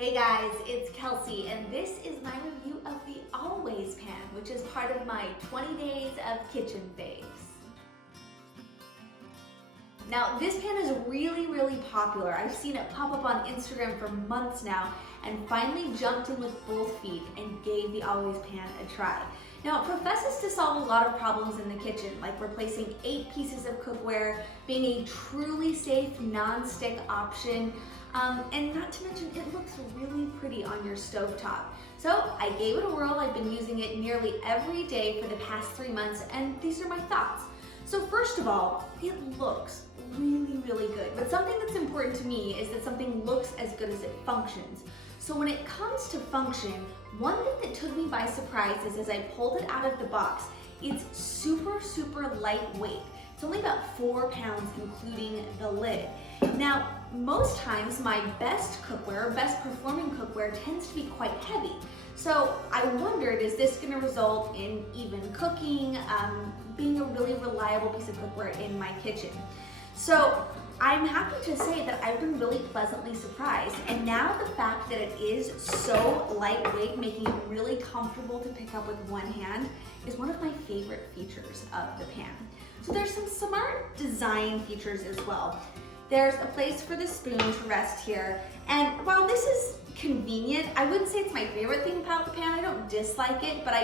Hey guys, it's Kelsey, and this is my review of the Always Pan, which is part of my 20 days of kitchen faves. Now, this pan is really popular. I've seen it pop up on Instagram for months now, and finally jumped in with both feet and gave the Always Pan a try. Now, it professes to solve a lot of problems in the kitchen, like replacing 8 pieces of cookware, being a truly safe non-stick option, and not to mention it looks really pretty on your stovetop. So I gave it a whirl. I've been using it nearly every day for the past 3 months, and these are my thoughts. So first of all, it looks really good, but something that's important to me is that something looks as good as it functions. So when it comes to function, one thing that took me by surprise is as I pulled it out of the box, it's super lightweight. It's only about 4 pounds, including the lid. Now, most times my best cookware, best performing cookware tends to be quite heavy. So I wondered, is this gonna result in even cooking, being a really reliable piece of cookware in my kitchen? So I'm happy to say that I've been really pleasantly surprised. And now the fact that it is so lightweight, making it really comfortable to pick up with one hand, is one of my favorite features of the pan. So there's some smart design features as well. There's a place for the spoon to rest here. And while this is convenient, I wouldn't say it's my favorite thing about the pan. I don't dislike it, but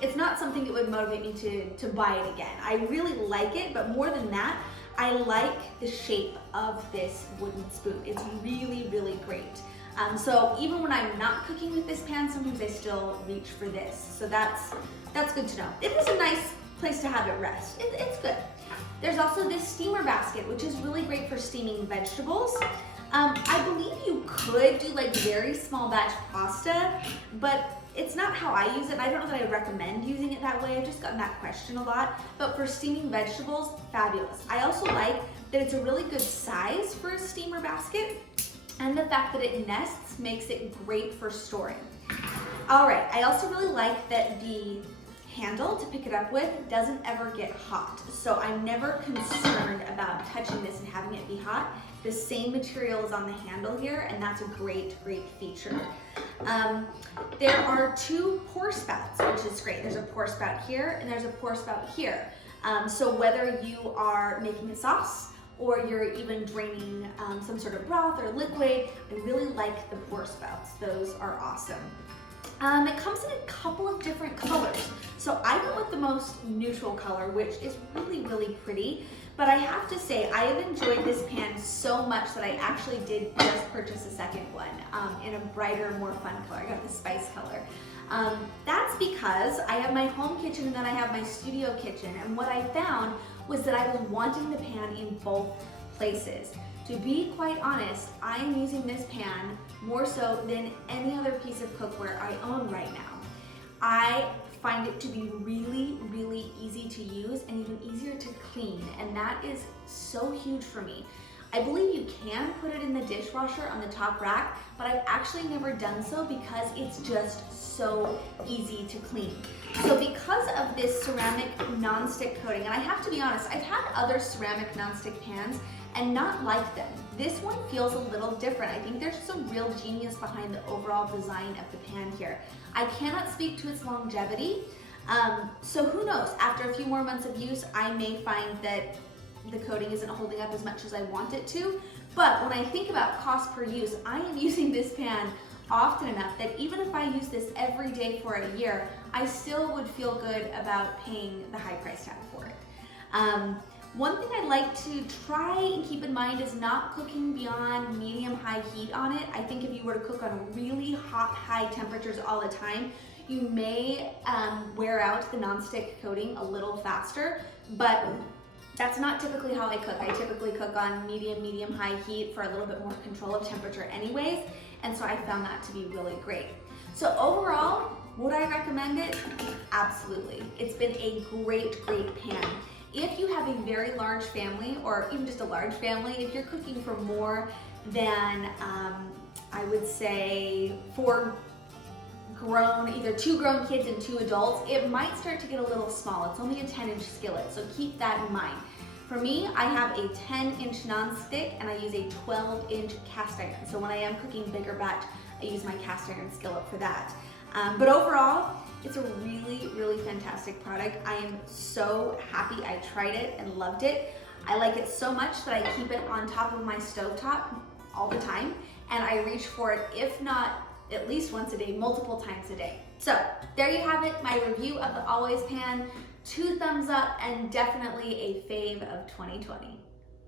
it's not something that would motivate me to buy it again. I really like it, but more than that, I like the shape of this wooden spoon. It's really great. So even when I'm not cooking with this pan, sometimes I still reach for this. So that's good to know. It is a nice place to have it rest. It's good. There's also this steamer basket, which is really great for steaming vegetables. I believe you could do like very small batch pasta, but it's not how I use it. I don't know that I recommend using it that way. I've just gotten that question a lot. But for steaming vegetables, fabulous. I also like that it's a really good size for a steamer basket, and the fact that it nests makes it great for storing. All right, I also really like that the handle to pick it up with doesn't ever get hot. So I'm never concerned about touching this and having it be hot. The same material is on the handle here, and that's a great feature. There are 2 pour spouts, which is great. There's a pour spout here and there's a pour spout here. So whether you are making a sauce or you're even draining some sort of broth or liquid, I really like the pour spouts. Those are awesome. It comes in a couple of different colors. So I went with the most neutral color, which is really pretty. But I have to say, I have enjoyed this pan so much that I actually did just purchase a second one in a brighter, more fun color. I got the spice color. That's because I have my home kitchen and then I have my studio kitchen. And what I found was that I was wanting the pan in both places. To be quite honest, I am using this pan more so than any other piece of cookware I own right now. I find it to be really easy to use and even easier to clean, and that is so huge for me. I believe you can put it in the dishwasher on the top rack, but I've actually never done so because it's just so easy to clean. So because of this ceramic non-stick coating, and I have to be honest, I've had other ceramic non-stick pans and not like them. This one feels a little different. I think there's some real genius behind the overall design of the pan here. I cannot speak to its longevity, so who knows, after a few more months of use, I may find that the coating isn't holding up as much as I want it to. But when I think about cost per use, I am using this pan often enough that even if I use this every day for a year, I still would feel good about paying the high price tag for it. One thing I'd like to try and keep in mind is not cooking beyond medium-high heat on it. I think if you were to cook on really hot, high temperatures all the time, you may wear out the nonstick coating a little faster, but that's not typically how I cook. I typically cook on medium-high heat for a little bit more control of temperature anyways, and so I found that to be really great. So overall, would I recommend it? Absolutely. It's been a great pan. If you have a very large family, or even just a large family, if you're cooking for more than, I would say, 4 grown, either 2 grown kids and 2 adults, it might start to get a little small. It's only a 10-inch skillet, so keep that in mind. For me, I have a 10-inch non-stick and I use a 12-inch cast iron. So when I am cooking bigger batch, I use my cast iron skillet for that. But overall, it's a really, really fantastic product. I am so happy I tried it and loved it. I like it so much that I keep it on top of my stovetop all the time, and I reach for it, if not at least once a day, multiple times a day. So there you have it, my review of the Always Pan. 2 thumbs up and definitely a fave of 2020.